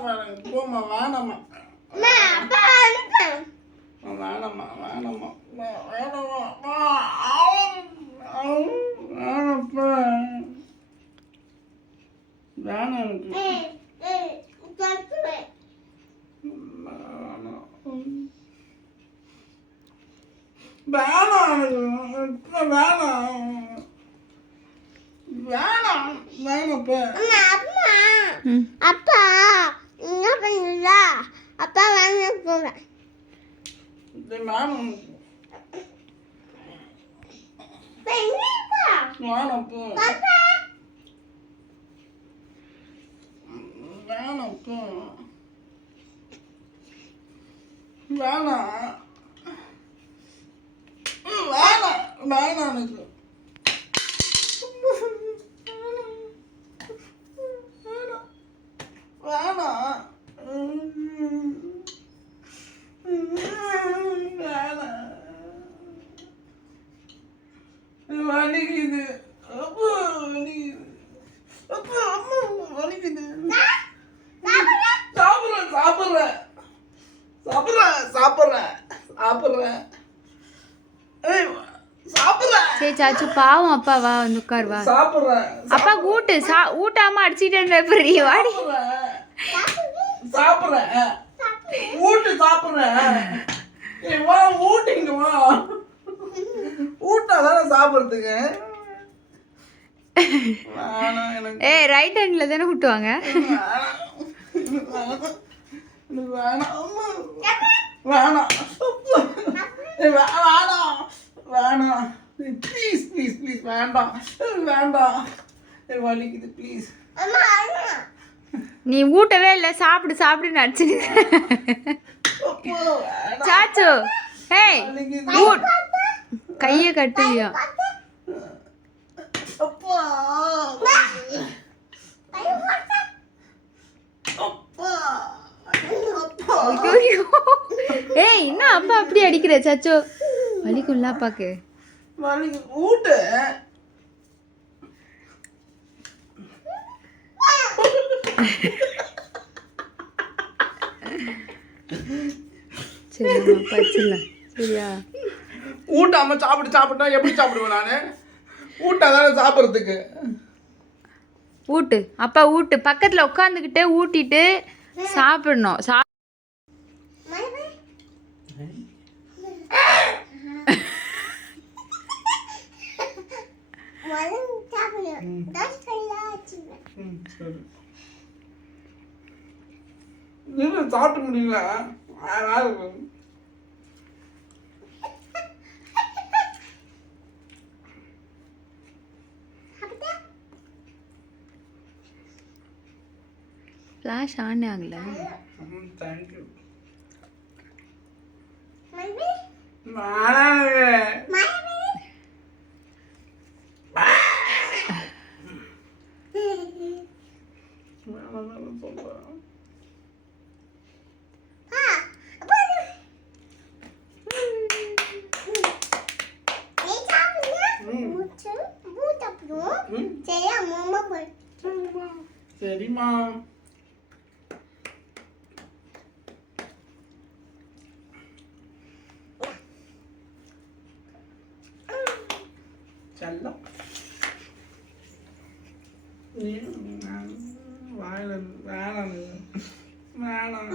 போமா வேணாமா வேணாமா வேணாமா வேணாமா வேணப்பா வேணாம் அப்பா என்ன பண்ணுறா அப்பா வாங்க போகிறேன் வலிக்குது வலிக்குது சரி சாச்சு பாவம் அப்பா வா வந்து உட்கார் வா அப்பா ஊட்டு ஊட்டாம அடிச்சிட்டு பெரிய வாடி சாப்பிடுறேன் ஊட்டிங்க வா ஊட்டாதானே சாப்பிடுறதுக்கு ஏய் ரைட் ஹேண்ட்ல தானே ஊட்டுவாங்க வேணாம் ப்ளீஸ் ப்ளீஸ் ப்ளீஸ் வேண்டாம் வலிக்குது ப்ளீஸ் நீ ஊட்டவே இல்லை சாப்பிடு நடிச்சு சாச்சு ஏய் கைய கட்டுவியா ஏய் என்ன அப்பா அப்படி அடிக்கிற சாச்சோ வலிக்கும்ல அப்பாக்கு ஊட்டு சரி பச்சிடலாம் சரியா ஊட்டாம சாப்பிட்டா எப்படி சாப்பிடுவேன் நானு ஊட்டாதானே சாப்பிட்றதுக்கு ஊட்டு அப்பா ஊட்டு பக்கத்துல உட்காந்துக்கிட்டே ஊட்டிட்டு சாப்பிடணும் சாப்பிட முடியல ஃப்ளாஷ் ஆன் ஆகல தேங்க்யூ சரிம்மா செல்லம் வாயில வேணாம் வேணாம்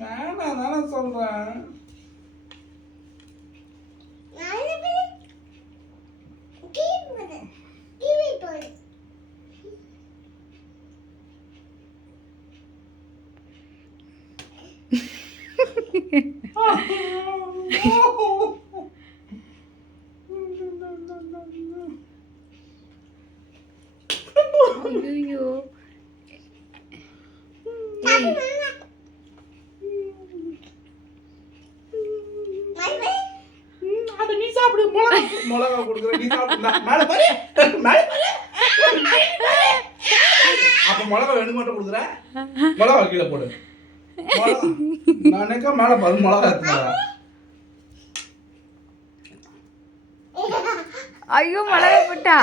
வேணாம் தானே சொல்றேன் ஐயோ நீ சாப்பிடு மிளகா கொடுக்குற நீ சாப்பிடு மேல பாரு அப்ப மிளகா வேணும் மட்டும் கொடுக்குற மிளகா கீழே போடு நானேக்கா மேல பாரு மிளகா இருக்குதா ஐயோ மிளகா போட்டா.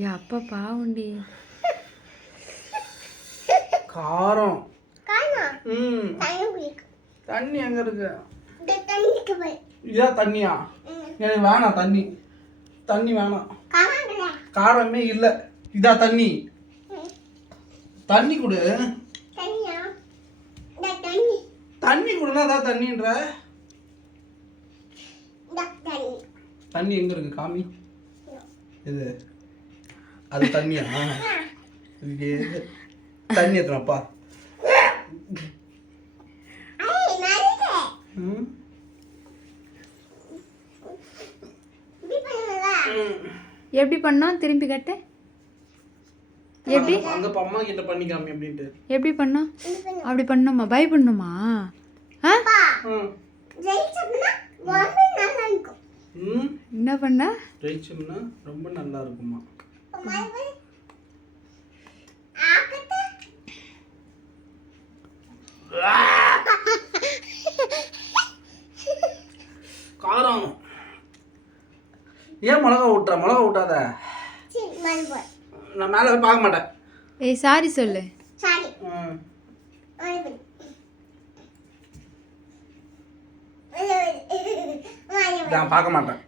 ஏ அப்பா பாவுண்டி. காரம். காணோம். ம். தண்ணி குடிக்கும். தண்ணி எங்க இருக்கு? இந்த தண்ணிக்கு போய். இதான் தண்ணியா? எனக்கு வேணாம் தண்ணி. தண்ணி வேணாம். காணாங்கடா. காரமே இல்ல. இதா தண்ணி. தண்ணி குடு. தண்ணியா? இந்த தண்ணி. தண்ணி குடுனா அதான் தண்ணின்ற. இந்த தண்ணி. தண்ணி எங்க இருக்கு காமி? இது அது தண்ணியா? இது தண்ணி எத்தனப்பா? ஐய் நரிதே. ம். இப்படி பண்ணுவா. எப்படி பண்ணோம் திரும்பி கட்டு. எப்படி அங்க அம்மா கிட்ட பண்ணி காமி அப்படின்ட்டு. எப்படி பண்ணோம்? அப்படி பண்ணோமா? பை பண்ணுமா? ஆ அப்பா ம். ஜெயிச்சோம்னா ரொம்ப நல்லா இருக்கும். ம். என்ன பண்ண? ஜெயிச்சோம்னா ரொம்ப நல்லா இருக்குமா? மறுபடி ஆக்கட்ட. காரம். ஏன் மிளகா விட்டுற? மிளகா விட்டாத. சரி மறுபடி. நான் மேலே போய் பார்க்க மாட்டேன். ஏய் சாரி சொல்லு. சரி ம். மறுபடி. நான் பார்க்க மாட்டேன்.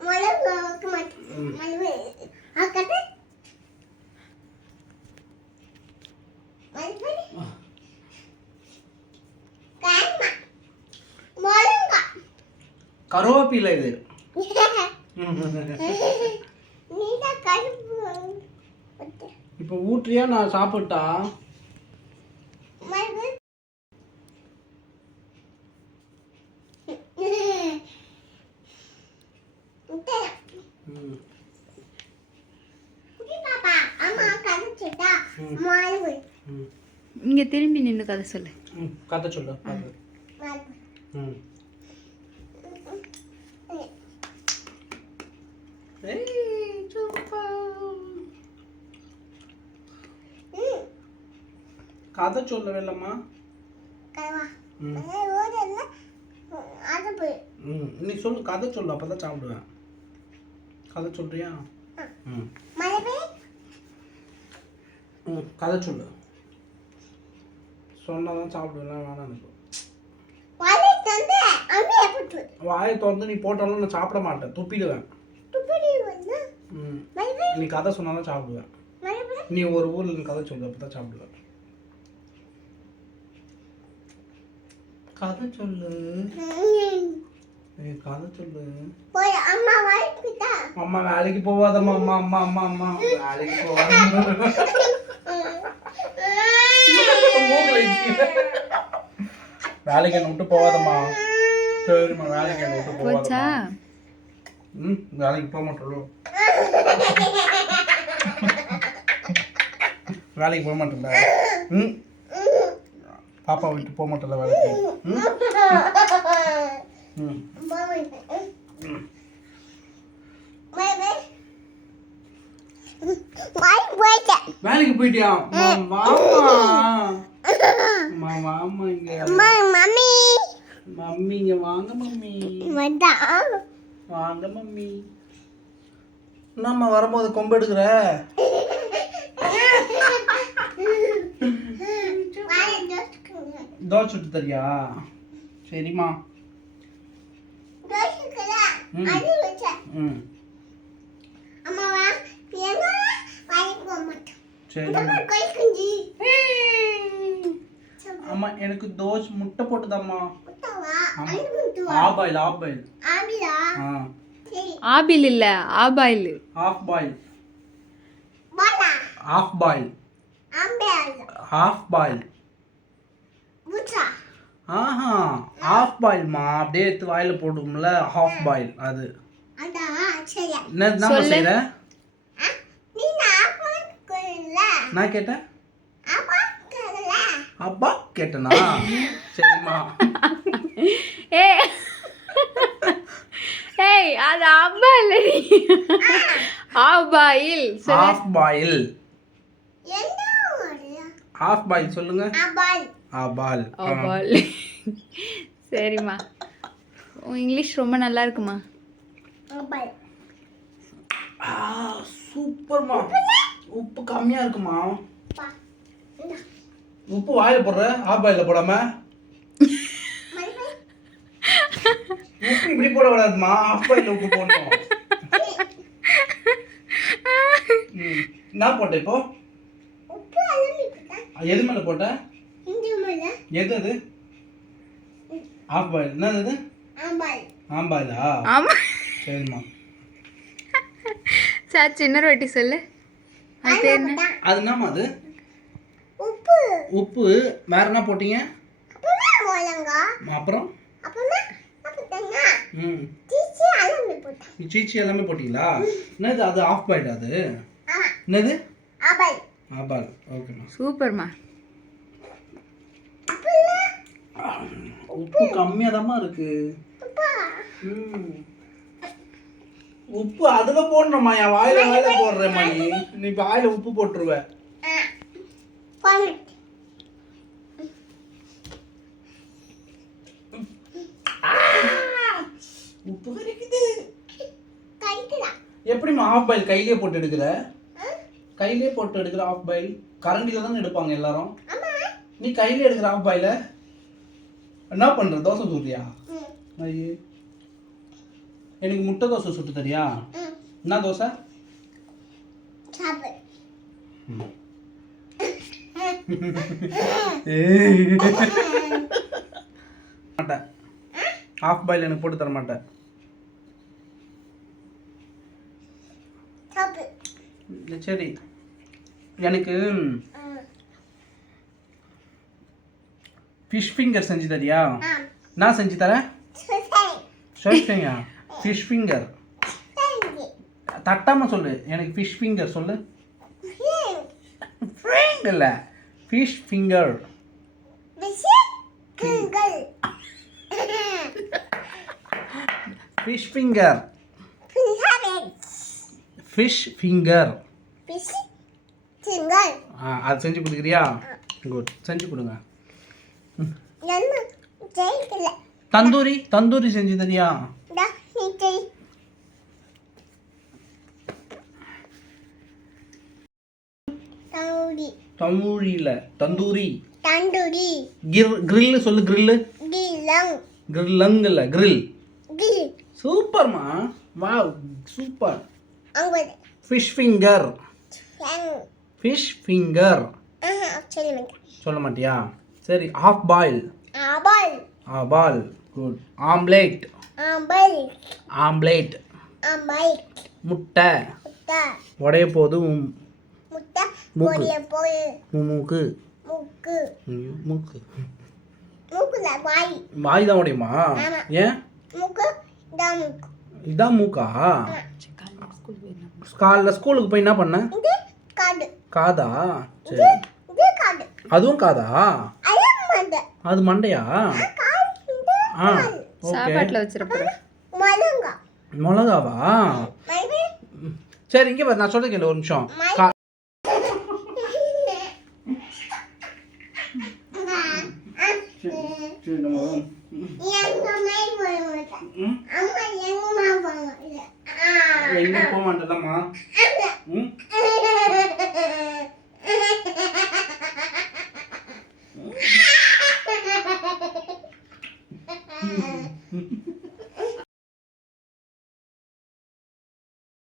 மறுபடி ஆக்க மாட்டேன். மறுபடி ஆக்கட்ட. மறுபடி காய்மா மொளங்கா. கருவேப்பிலை இது. நீதா கருப்பு. இப்போ ஊற்றியா நான் சாப்பிட்டா? மறுபடி ம். குட்டி பாப்பா அம்மா கதைச்சிட்டா மறுபடி ம். இங்க திரும்பி நின்னு கதை சொல்லு. ம். கதை சொல்லு. மறுபடி. ம். கதை சொல்லவே இல்லம்மா. கருவா ம். ஓடல அது போய் ம். நீ சொல்லு, கதை சொல்லு, அப்பதான் சாப்பிடுவேன். கதை சொல்றியா? ம். மறுபடி ம். கதை சொல்லு. சொன்னாதான் சாப்பிடுவேன், வேணாம் எனக்கு. வாழை தந்து அம்மே போட்டு வாயை திறந்து நீ போட்டாலும் நான் சாப்பிட மாட்டேன், துப்பிடுவேன். துப்படி வந்து ம். மறுபடி நீ கதை சொன்னாதான் சாப்பிடுவேன். மறுபடி நீ ஒரு ஊர்ல நீ கதை சொல்லு, அப்பதான் சாப்பிடுவேன். கதை சொல்லு. கதை சொல்லு. போய் அம்மா வாய்ப்பிட்டா அம்மா வேலைக்கு போவாதம்மா. அம்மா அம்மா அம்மா அம்மா வேலைக்கு போவாத. வேலைக்கு என்ன விட்டு போவாதம்மா. சரிம்மா, வேலைக்கு என்ன விட்டு போச்சா? போவாதம்மா. ம். வேலைக்கு போக மாட்டோம். வேலைக்கு போக மாட்டேன்ல. ம். பாப்பா விட்டு போக மாட்டேன்ல வேலைக்கு. ம். ம். வேலைக்கு போயிட்டியா? வாமா இங்க. மம்மி மம்மி இங்க வாங்க மம்மி. வந்தா வாங்க மம்மி. என்னம்மா வரும்போது கொம்பு எடுக்கிற? தோசை சுட்டு தரியா? சரிம்மா. ம். ம். சரிம்மா. அம்மா எனக்கு தோசை முட்டை போட்டுதாம்மா. Half boil half boil. ஆ. ஆபில் இல்ல half boil. half boil. half boil. half boil. ஆஹா, half boil மா. அப்படியே எடுத்து வாயில போடுவோம்ல, half boil அது. என்ன செய்யற? நான் கேட்டேன். அப்பா கேட்டனா? சரிம்மா. ஏய் ஏய் அது அப்பா இல்லடி. ஆபாயில் சொல்லு. half boil. half boil சொல்லுங்க. ஆபால் ஆபால். சரிம்மா, உன் இங்கிலீஷ் ரொம்ப நல்லா இருக்குமா? ஆபால். சூப்பர்மா. உப்பு கம்மியா இருக்குமா? பா. இந்தா. உப்பு வாயில போடுற, ஆபாயில போடாம. மறுபடி. உப்பு இப்படி போடக்கூடாதுமா, ஆபாயில உப்பு போடணும். என்ன போட்ட இப்போ? உப்பு அலம்பி போட்டா. எது மேல போட்ட? இந்த மேல. எது அது? ஆபாயில். என்னது அது? ஆபால். ஆபாயிலா? ஆமா. சரிம்மா. சாச்சு இன்னொரு வாட்டி சொல்லு. அது பேர் என்ன? அது என்னம்மா அது? உப்பு. உப்பு. வேற என்ன போட்டீங்க? அப்புறமா மிளகா. அப்புறம்? அப்புறமா அப்பதங்க. சீச்சி அலம்பி போட்டா. சீச்சி எல்லாமே போட்டீங்களா? என்னது அது? ஆஃப் பாயில் அது? ஆமா. என்னது? ஆபால். ஆபால். ஓகேம்மா. சூப்பர்மா. உப்பு கம்மியாதாம்மா இருக்கு. உப்பா. உப்பு அதுல போடணுமா? என் வாயில வாயில போடுறேம்மா. நீ வாயில உப்பு போட்டுருவ. உப்பு கறிக்குது. எப்படிம்மா ஆஃப் பாயில் கையிலே போட்டு எடுக்கிற? கையிலே போட்டு எடுக்கிற ஆஃப் பாயில்? கரண்டில தானே எடுப்பாங்க எல்லாரும். நீ கையில எடுக்கிற ஆஃப் பாயில என்ன பண்ற? தோசை சுடுறியா? ஐயே, எனக்கு முட்டை தோசை சுட்டு தரியா? என்ன தோசை? மாட்டேன். ஆஃப் பாயில் எனக்கு போட்டு தர மாட்டேன். சரி, எனக்கு ஃபிஷ் ஃபிங்கர் செஞ்சு தரியா? நான் செஞ்சு தரேன். ஃபிஷ் ஃபிங்கர் தட்டாம சொல்லு. எனக்கு ஃபிஷ் ஃபிங்கர் சொல்லு. ஃப்ரெண்ட் இல்ல, fish finger. Fish finger. Fish finger. அது செஞ்சு கொடுக்குறியா? குட், செஞ்சு கொடுங்க. தந்தூரி. தந்தூரி செஞ்சு தரியா? தந்தூரி இல்ல, தந்தூரி. தந்தூரி. கிரில் சொல்லு. கிரில். கிரில்லங் இல்ல, கிரில். சூப்பர்மா. Wow, super. Fish finger. Fish finger. சொல்ல மாட்டியா? சரி, ஆஃப் பாயில். ஆபால். குட். ஆம்லேட். ஆம்லேட். முட்டை. உடைய போது மூக்கு. மூக்கு. மூக்கு. வாய் தான் உடையுமா? ஏன்? இதான் மூக்கா? காலைல ஸ்கூலுக்கு போய் என்ன பண்ண? காதா? சரி. அதுவும் காதா? அது மண்டையா? சாப்பாட்டுல வச்சிருப்பேன். மிளகாவா? சரி, இங்க பாரு, நான் சொல்றது கேளு ஒரு நிமிஷம். எங்க போக மாட்டேன்லம்மா.